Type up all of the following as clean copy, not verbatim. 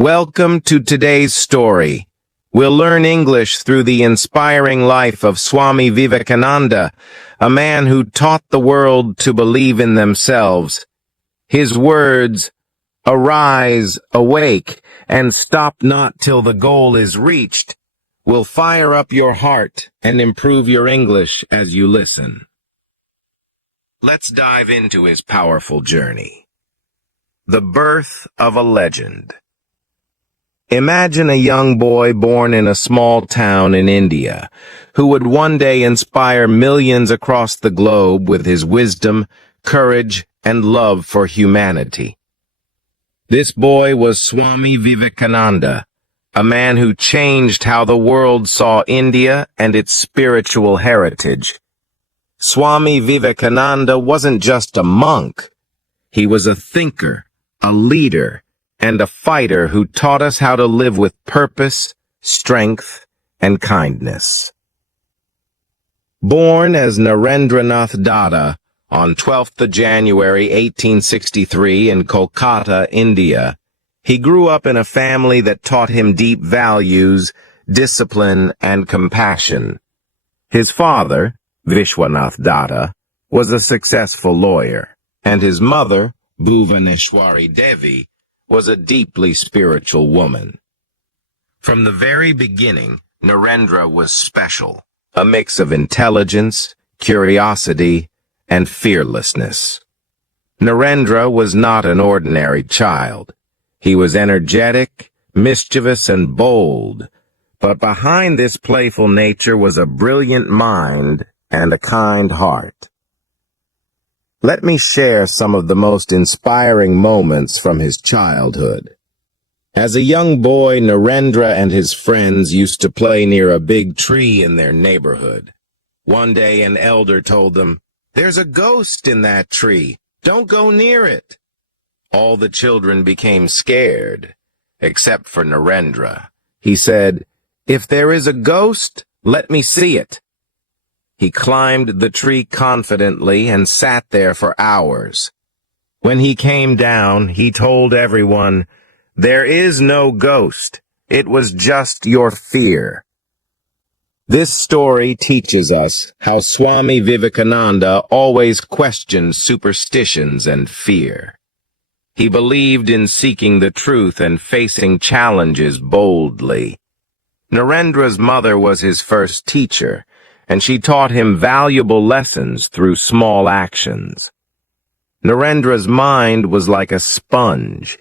Welcome to today's story. We'll learn English through the inspiring life of Swami Vivekananda, a man who taught the world to believe in themselves. His words, "Arise, awake, and stop not till the goal is reached," will fire up your heart and improve your English as you listen. Let's dive into his powerful journey. The birth of a legend. Imagine a young boy born in a small town in India, who would one day inspire millions across the globe with his wisdom, courage, and love for humanity. This boy was Swami Vivekananda, a man who changed how the world saw India and its spiritual heritage. Swami Vivekananda wasn't just a monk. He was a thinker, a leader, and a fighter who taught us how to live with purpose, strength, and kindness. Born as Narendranath Datta on 12th of January 1863 in Kolkata, India, he grew up in a family that taught him deep values, discipline, and compassion. His father, Vishwanath Datta, was a successful lawyer, and his mother, Bhuvaneshwari Devi, was a deeply spiritual woman. From the very beginning, Narendra was special, a mix of intelligence, curiosity, and fearlessness. Narendra was not an ordinary child. He was energetic, mischievous, and bold, but behind this playful nature was a brilliant mind and a kind heart. Let me share some of the most inspiring moments from his childhood. As a young boy, Narendra and his friends used to play near a big tree in their neighborhood. One day an elder told them, "There's a ghost in that tree. Don't go near it." All the children became scared, except for Narendra. He said, "If there is a ghost, let me see it." He climbed the tree confidently and sat there for hours. When he came down, he told everyone, "There is no ghost. It was just your fear." This story teaches us how Swami Vivekananda always questioned superstitions and fear. He believed in seeking the truth and facing challenges boldly. Narendra's mother was his first teacher, and she taught him valuable lessons through small actions. Narendra's mind was like a sponge.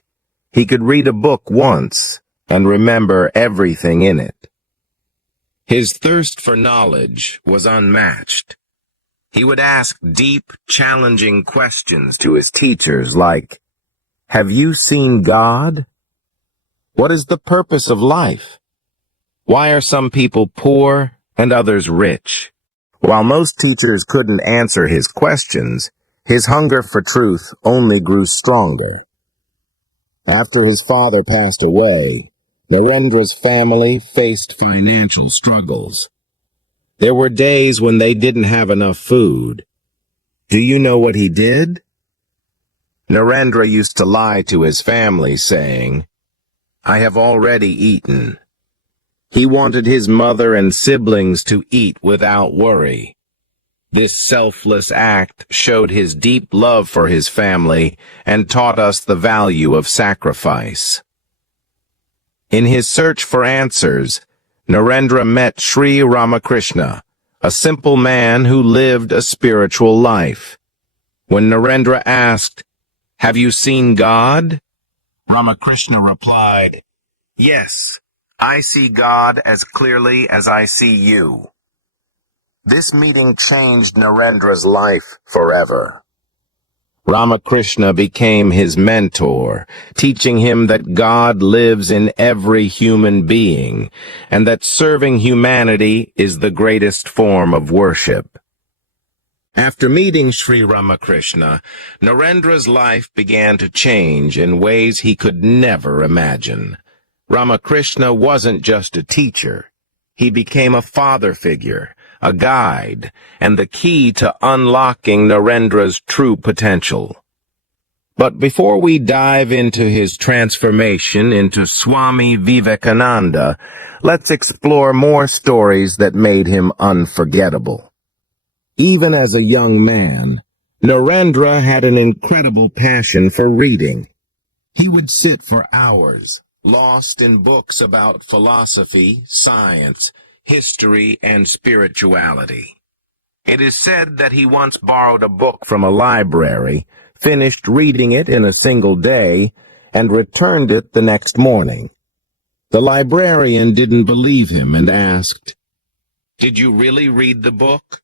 He could read a book once and remember everything in it. His thirst for knowledge was unmatched. He would ask deep, challenging questions to his teachers like, "Have you seen God? What is the purpose of life? Why are some people poor and others rich?" While most teachers couldn't answer his questions, his hunger for truth only grew stronger. After his father passed away, Narendra's family faced financial struggles. There were days when they didn't have enough food. Do you know what he did? Narendra used to lie to his family, saying, "I have already eaten." He wanted his mother and siblings to eat without worry. This selfless act showed his deep love for his family and taught us the value of sacrifice. In his search for answers, Narendra met Sri Ramakrishna, a simple man who lived a spiritual life. When Narendra asked, "Have you seen God?" Ramakrishna replied, "Yes. I see God as clearly as I see you." This meeting changed Narendra's life forever. Ramakrishna became his mentor, teaching him that God lives in every human being, and that serving humanity is the greatest form of worship. After meeting Sri Ramakrishna, Narendra's life began to change in ways he could never imagine. Ramakrishna wasn't just a teacher. He became a father figure, a guide, and the key to unlocking Narendra's true potential. But before we dive into his transformation into Swami Vivekananda, let's explore more stories that made him unforgettable. Even as a young man, Narendra had an incredible passion for reading. He would sit for hours, lost in books about philosophy, science, history, and spirituality. It is said that he once borrowed a book from a library, finished reading it in a single day, and returned it the next morning. The librarian didn't believe him and asked, "Did you really read the book,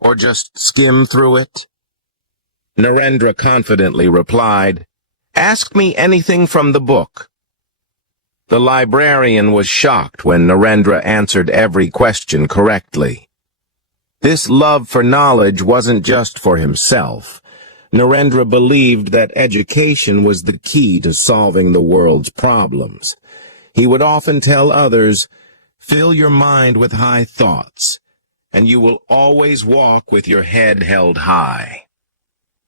or just skim through it?" Narendra confidently replied, "Ask me anything from the book." The librarian was shocked when Narendra answered every question correctly. This love for knowledge wasn't just for himself. Narendra believed that education was the key to solving the world's problems. He would often tell others, "Fill your mind with high thoughts, and you will always walk with your head held high."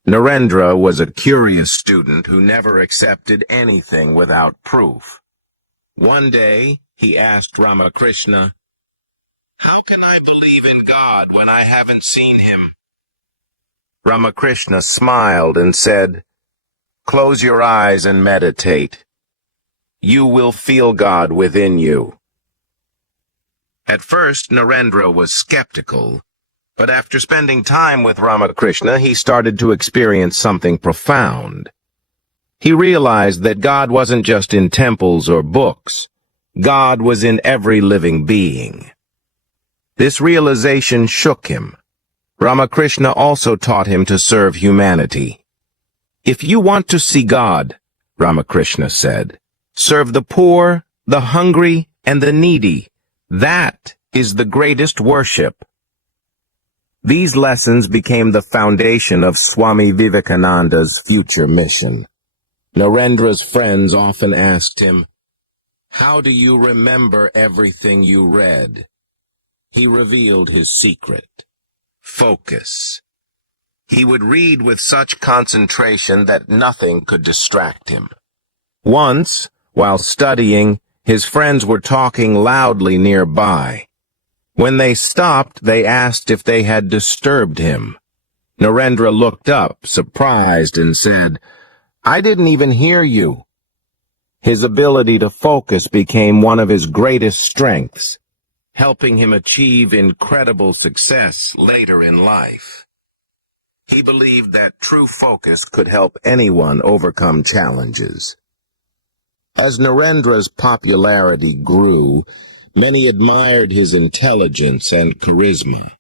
Narendra was a curious student who never accepted anything without proof. One day, he asked Ramakrishna, "How can I believe in God when I haven't seen him?" Ramakrishna smiled and said, "Close your eyes and meditate. You will feel God within you." At first, Narendra was skeptical, but after spending time with Ramakrishna, he started to experience something profound. He realized that God wasn't just in temples or books. God was in every living being. This realization shook him. Ramakrishna also taught him to serve humanity. "If you want to see God," Ramakrishna said, "serve the poor, the hungry, and the needy. That is the greatest worship." These lessons became the foundation of Swami Vivekananda's future mission. Narendra's friends often asked him, "How do you remember everything you read?" He revealed his secret: focus. He would read with such concentration that nothing could distract him. Once, while studying, his friends were talking loudly nearby. When they stopped, they asked if they had disturbed him. Narendra looked up, surprised, and said, "I didn't even hear you." His ability to focus became one of his greatest strengths, helping him achieve incredible success later in life. He believed that true focus could help anyone overcome challenges. As Narendra's popularity grew, many admired his intelligence and charisma.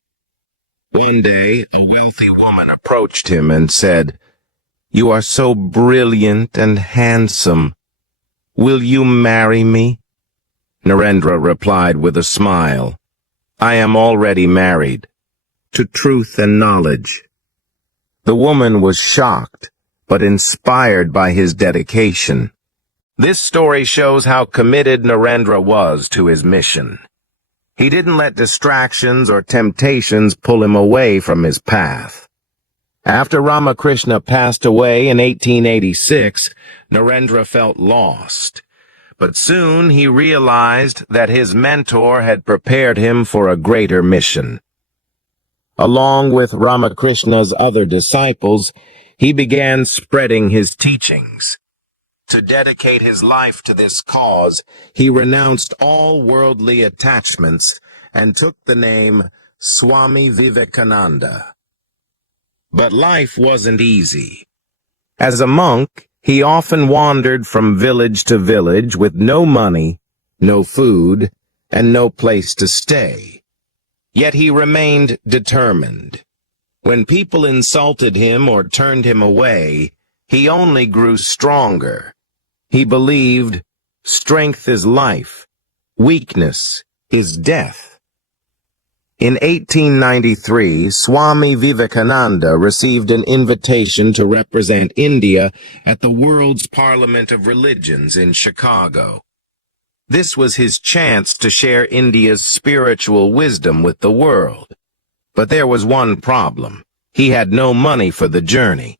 One day, a wealthy woman approached him and said, "You are so brilliant and handsome. Will you marry me?" Narendra replied with a smile, "I am already married, to truth and knowledge." The woman was shocked, but inspired by his dedication. This story shows how committed Narendra was to his mission. He didn't let distractions or temptations pull him away from his path. After Ramakrishna passed away in 1886, Narendra felt lost. But soon he realized that his mentor had prepared him for a greater mission. Along with Ramakrishna's other disciples, he began spreading his teachings. To dedicate his life to this cause, he renounced all worldly attachments and took the name Swami Vivekananda. But life wasn't easy. As a monk, he often wandered from village to village with no money, no food, and no place to stay. Yet he remained determined. When people insulted him or turned him away, he only grew stronger. He believed, strength is life, weakness is death. In 1893, Swami Vivekananda received an invitation to represent India at the World's Parliament of Religions in Chicago. This was his chance to share India's spiritual wisdom with the world. But there was one problem. He had no money for the journey.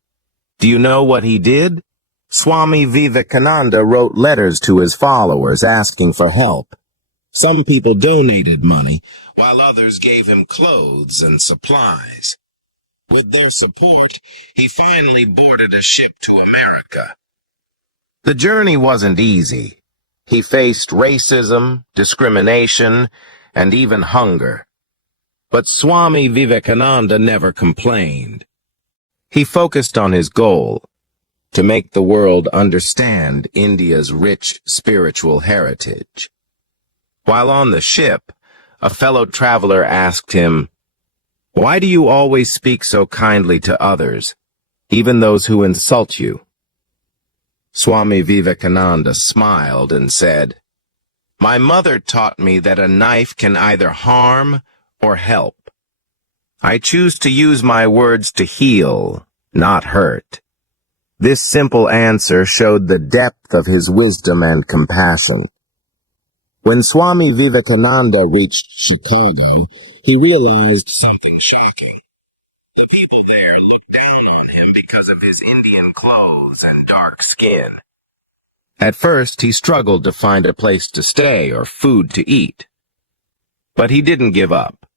Do you know what he did? Swami Vivekananda wrote letters to his followers asking for help. Some people donated money, while others gave him clothes and supplies. With their support, he finally boarded a ship to America. The journey wasn't easy. He faced racism, discrimination, and even hunger. But Swami Vivekananda never complained. He focused on his goal, to make the world understand India's rich spiritual heritage. While on the ship, a fellow traveler asked him, "Why do you always speak so kindly to others, even those who insult you?" Swami Vivekananda smiled and said, "My mother taught me that a knife can either harm or help. I choose to use my words to heal, not hurt." This simple answer showed the depth of his wisdom and compassion. When Swami Vivekananda reached Chicago, he realized something shocking. The people there looked down on him because of his Indian clothes and dark skin. At first, he struggled to find a place to stay or food to eat. But he didn't give up.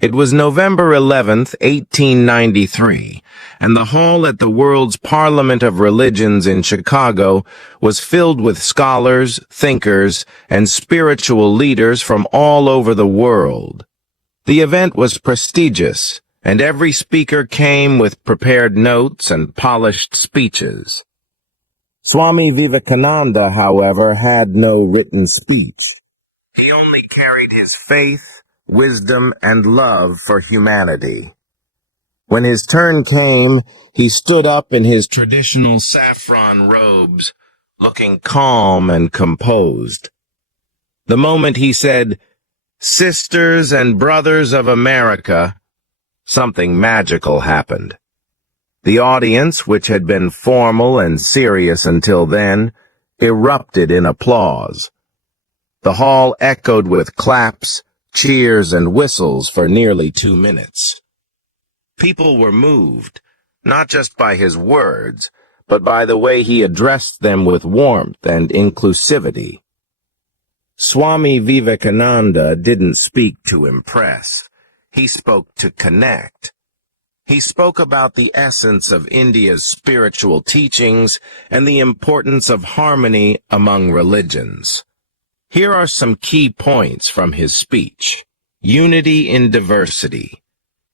It was November 11th, 1893, and the hall at the World's Parliament of Religions in Chicago was filled with scholars, thinkers, and spiritual leaders from all over the world. The event was prestigious, and every speaker came with prepared notes and polished speeches. Swami Vivekananda, however, had no written speech. He only carried his faith, wisdom, and love for humanity. When his turn came, he stood up in his traditional saffron robes, looking calm and composed. The moment he said, "Sisters and brothers of America," something magical happened. The audience, which had been formal and serious until then, erupted in applause. The hall echoed with claps, cheers, and whistles for nearly 2 minutes. People were moved, not just by his words, but by the way he addressed them with warmth and inclusivity. Swami Vivekananda didn't speak to impress. He spoke to connect. He spoke about the essence of India's spiritual teachings and the importance of harmony among religions. Here are some key points from his speech. Unity in diversity.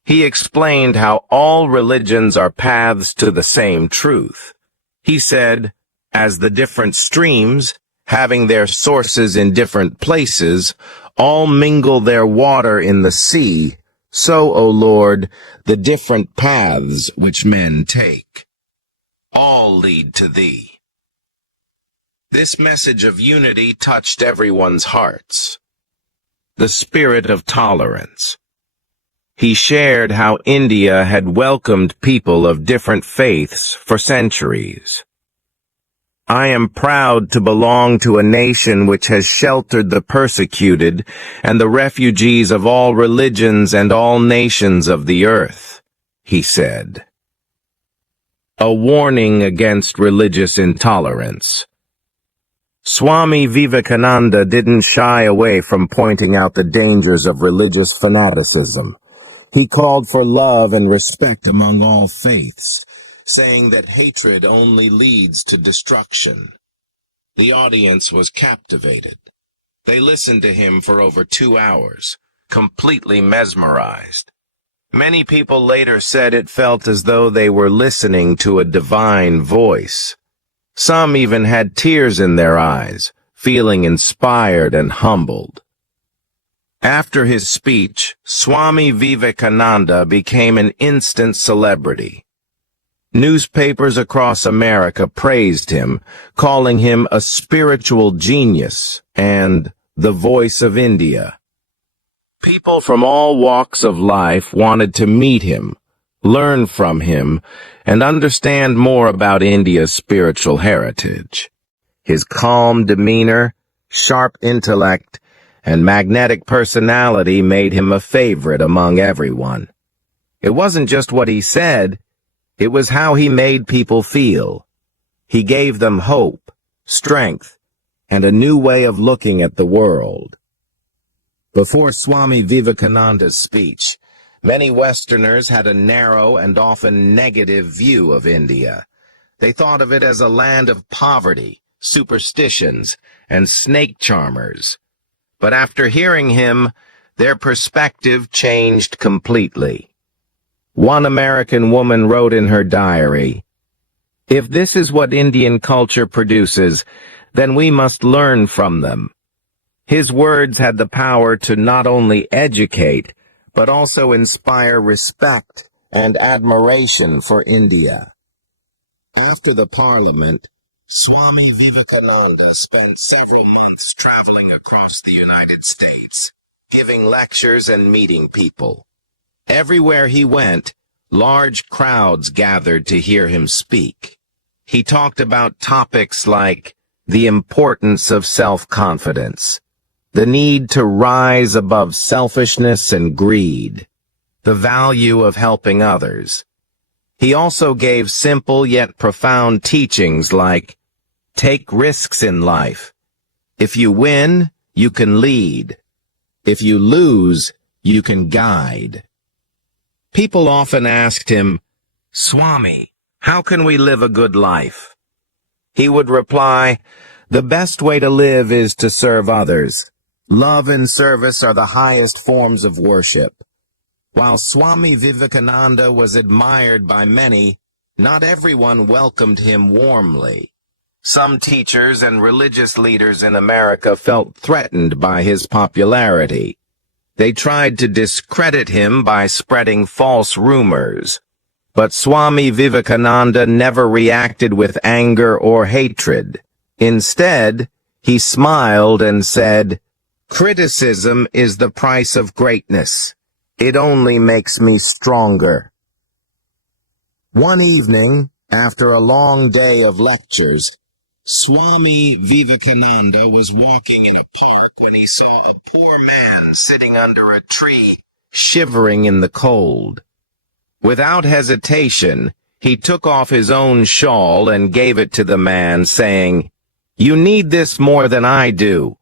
He explained how all religions are paths to the same truth. He said, as the different streams, having their sources in different places, all mingle their water in the sea, so, O Lord, the different paths which men take, all lead to Thee. This message of unity touched everyone's hearts. The spirit of tolerance. He shared how India had welcomed people of different faiths for centuries. I am proud to belong to a nation which has sheltered the persecuted and the refugees of all religions and all nations of the earth, he said. A warning against religious intolerance. Swami Vivekananda didn't shy away from pointing out the dangers of religious fanaticism. He called for love and respect among all faiths, saying that hatred only leads to destruction. The audience was captivated. They listened to him for over 2 hours, completely mesmerized. Many people later said it felt as though they were listening to a divine voice. Some even had tears in their eyes, feeling inspired and humbled. After his speech, Swami Vivekananda became an instant celebrity. Newspapers across America praised him, calling him a spiritual genius and the voice of India. People from all walks of life wanted to meet him, learn from him, and understand more about India's spiritual heritage. His calm demeanor, sharp intellect, and magnetic personality made him a favorite among everyone. It wasn't just what he said, it was how he made people feel. He gave them hope, strength, and a new way of looking at the world. Before Swami Vivekananda's speech, many Westerners had a narrow and often negative view of India. They thought of it as a land of poverty, superstitions, and snake charmers. But after hearing him, their perspective changed completely. One American woman wrote in her diary, "If this is what Indian culture produces, then we must learn from them." His words had the power to not only educate, but also inspire respect and admiration for India. After the Parliament, Swami Vivekananda spent several months traveling across the United States, giving lectures and meeting people. Everywhere he went, large crowds gathered to hear him speak. He talked about topics like the importance of self-confidence, the need to rise above selfishness and greed, the value of helping others. He also gave simple yet profound teachings like, take risks in life. If you win, you can lead. If you lose, you can guide. People often asked him, "Swami, how can we live a good life?" He would reply, "The best way to live is to serve others. Love and service are the highest forms of worship." While Swami Vivekananda was admired by many, not everyone welcomed him warmly. Some teachers and religious leaders in America felt threatened by his popularity. They tried to discredit him by spreading false rumors. But Swami Vivekananda never reacted with anger or hatred. Instead, he smiled and said, "Criticism is the price of greatness. It only makes me stronger." One evening, after a long day of lectures, Swami Vivekananda was walking in a park when he saw a poor man sitting under a tree, shivering in the cold. Without hesitation, he took off his own shawl and gave it to the man, saying, "You need this more than I do."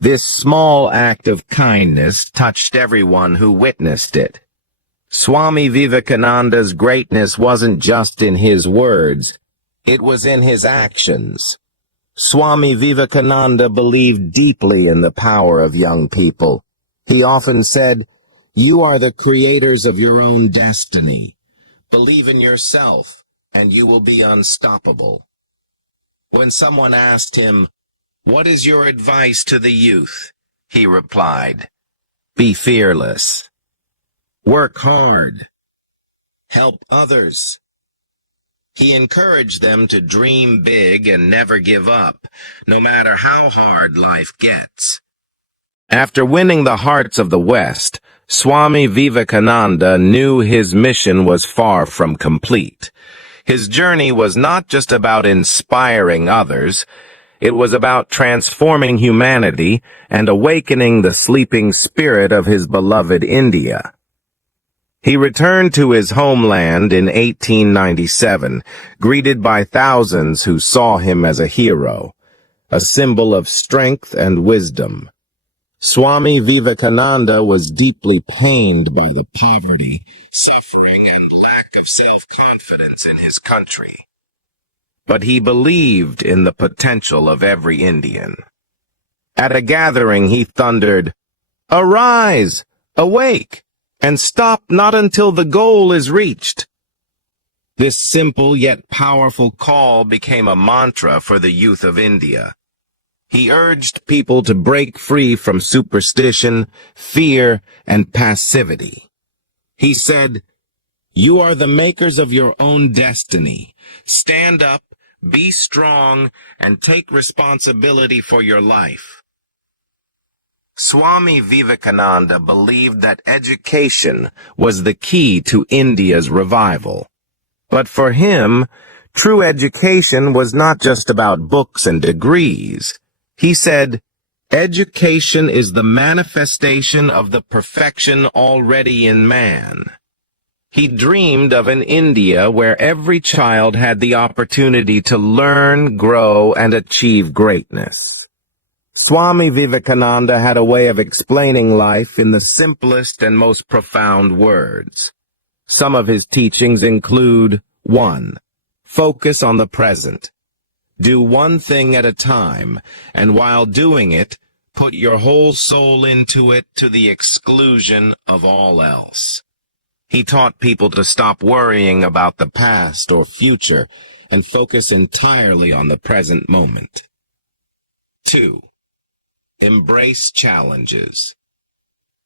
This small act of kindness touched everyone who witnessed it. Swami Vivekananda's greatness wasn't just in his words, it was in his actions. Swami Vivekananda believed deeply in the power of young people. He often said, "You are the creators of your own destiny. Believe in yourself, and you will be unstoppable." When someone asked him, "What is your advice to the youth?" he replied, "Be fearless. Work hard. Help others." He encouraged them to dream big and never give up, no matter how hard life gets. After winning the hearts of the West, Swami Vivekananda knew his mission was far from complete. His journey was not just about inspiring others, it was about transforming humanity and awakening the sleeping spirit of his beloved India. He returned to his homeland in 1897, greeted by thousands who saw him as a hero, a symbol of strength and wisdom. Swami Vivekananda was deeply pained by the poverty, suffering, and lack of self-confidence in his country. But he believed in the potential of every Indian. At a gathering, he thundered, "Arise, awake, and stop not until the goal is reached." This simple yet powerful call became a mantra for the youth of India. He urged people to break free from superstition, fear, and passivity. He said, "You are the makers of your own destiny. Stand up, be strong, and take responsibility for your life." Swami Vivekananda believed that education was the key to India's revival. But for him, true education was not just about books and degrees. He said, "Education is the manifestation of the perfection already in man." He dreamed of an India where every child had the opportunity to learn, grow, and achieve greatness. Swami Vivekananda had a way of explaining life in the simplest and most profound words. Some of his teachings include: 1. Focus on the present. Do one thing at a time, and while doing it, put your whole soul into it to the exclusion of all else. He taught people to stop worrying about the past or future and focus entirely on the present moment. 2. Embrace challenges.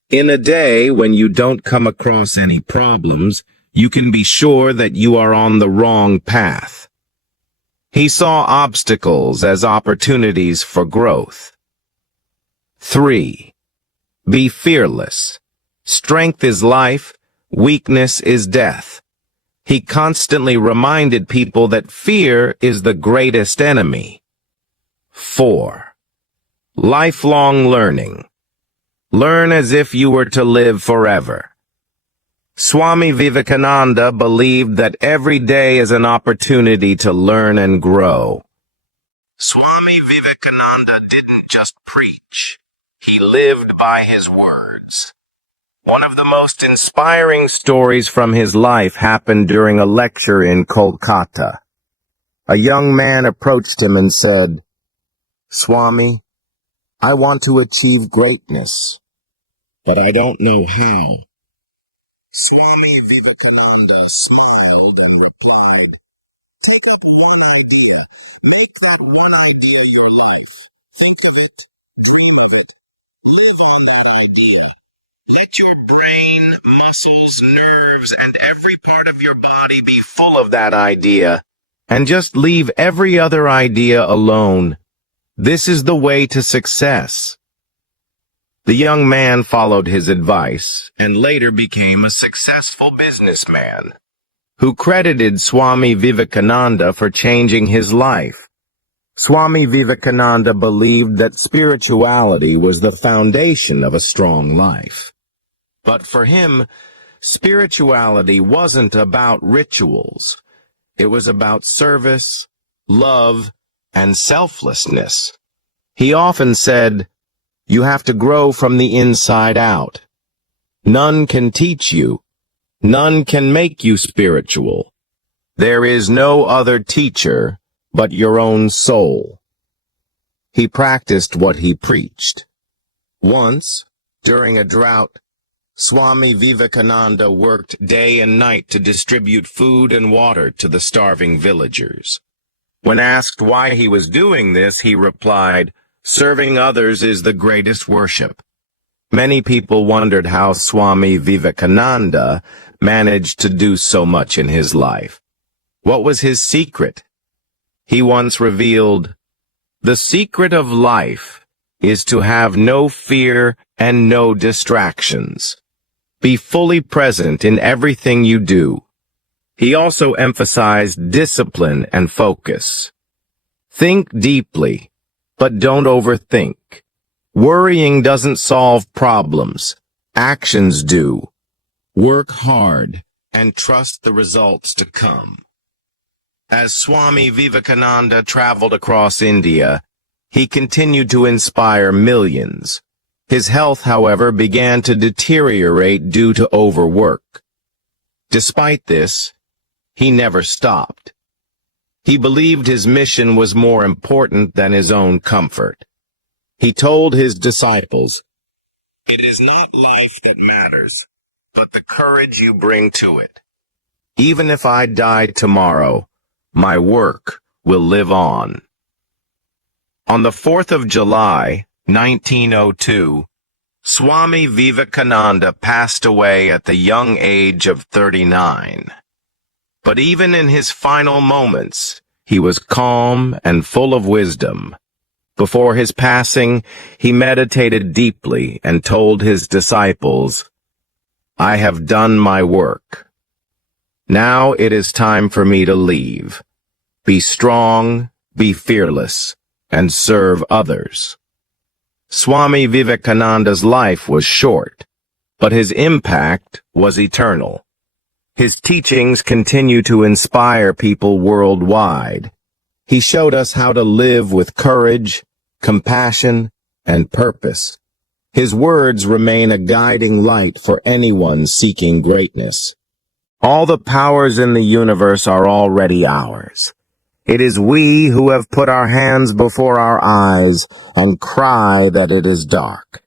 In a day when you don't come across any problems, you can be sure that you are on the wrong path. He saw obstacles as opportunities for growth. 3. Be fearless. Strength is life, weakness is death. He constantly reminded people that fear is the greatest enemy. 4. Lifelong learning. Learn as if you were to live forever. Swami Vivekananda believed that every day is an opportunity to learn and grow. Swami Vivekananda didn't just preach. He lived by his words. One of the most inspiring stories from his life happened during a lecture in Kolkata. A young man approached him and said, "Swami, I want to achieve greatness, but I don't know how." Swami Vivekananda smiled and replied, "Take up one idea. Make that one idea your life. Think of it, dream of it, live on that idea. Let your brain, muscles, nerves, and every part of your body be full of that idea, and just leave every other idea alone. This is the way to success." The young man followed his advice and later became a successful businessman who credited Swami Vivekananda for changing his life. Swami Vivekananda believed that spirituality was the foundation of a strong life. But for him, spirituality wasn't about rituals. It was about service, love, and selflessness. He often said, "You have to grow from the inside out. None can teach you. None can make you spiritual. There is no other teacher but your own soul." He practiced what he preached. Once, during a drought, Swami Vivekananda worked day and night to distribute food and water to the starving villagers. When asked why he was doing this, he replied, "Serving others is the greatest worship." Many people wondered how Swami Vivekananda managed to do so much in his life. What was his secret? He once revealed, "The secret of life is to have no fear and no distractions. Be fully present in everything you do." He also emphasized discipline and focus. Think deeply, but don't overthink. Worrying doesn't solve problems. Actions do. Work hard and trust the results to come. As Swami Vivekananda traveled across India, he continued to inspire millions. His health, however, began to deteriorate due to overwork. Despite this, he never stopped. He believed his mission was more important than his own comfort. He told his disciples, "It is not life that matters, but the courage you bring to it. Even if I die tomorrow, my work will live on." On the 4th of July, 1902, Swami Vivekananda passed away at the young age of 39. But even in his final moments, he was calm and full of wisdom. Before his passing, he meditated deeply and told his disciples, "I have done my work. Now it is time for me to leave. Be strong, be fearless, and serve others." Swami Vivekananda's life was short, but his impact was eternal. His teachings continue to inspire people worldwide. He showed us how to live with courage, compassion, and purpose. His words remain a guiding light for anyone seeking greatness. All the powers in the universe are already ours. It is we who have put our hands before our eyes and cry that it is dark.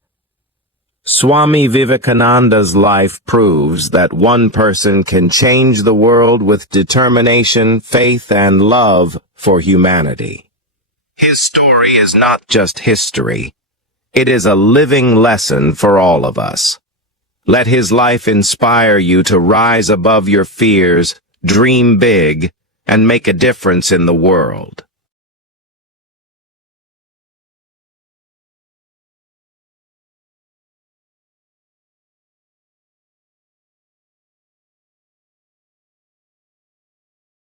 Swami Vivekananda's life proves that one person can change the world with determination, faith, and love for humanity. His story is not just history. It is a living lesson for all of us. Let his life inspire you to rise above your fears, dream big, and make a difference in the world.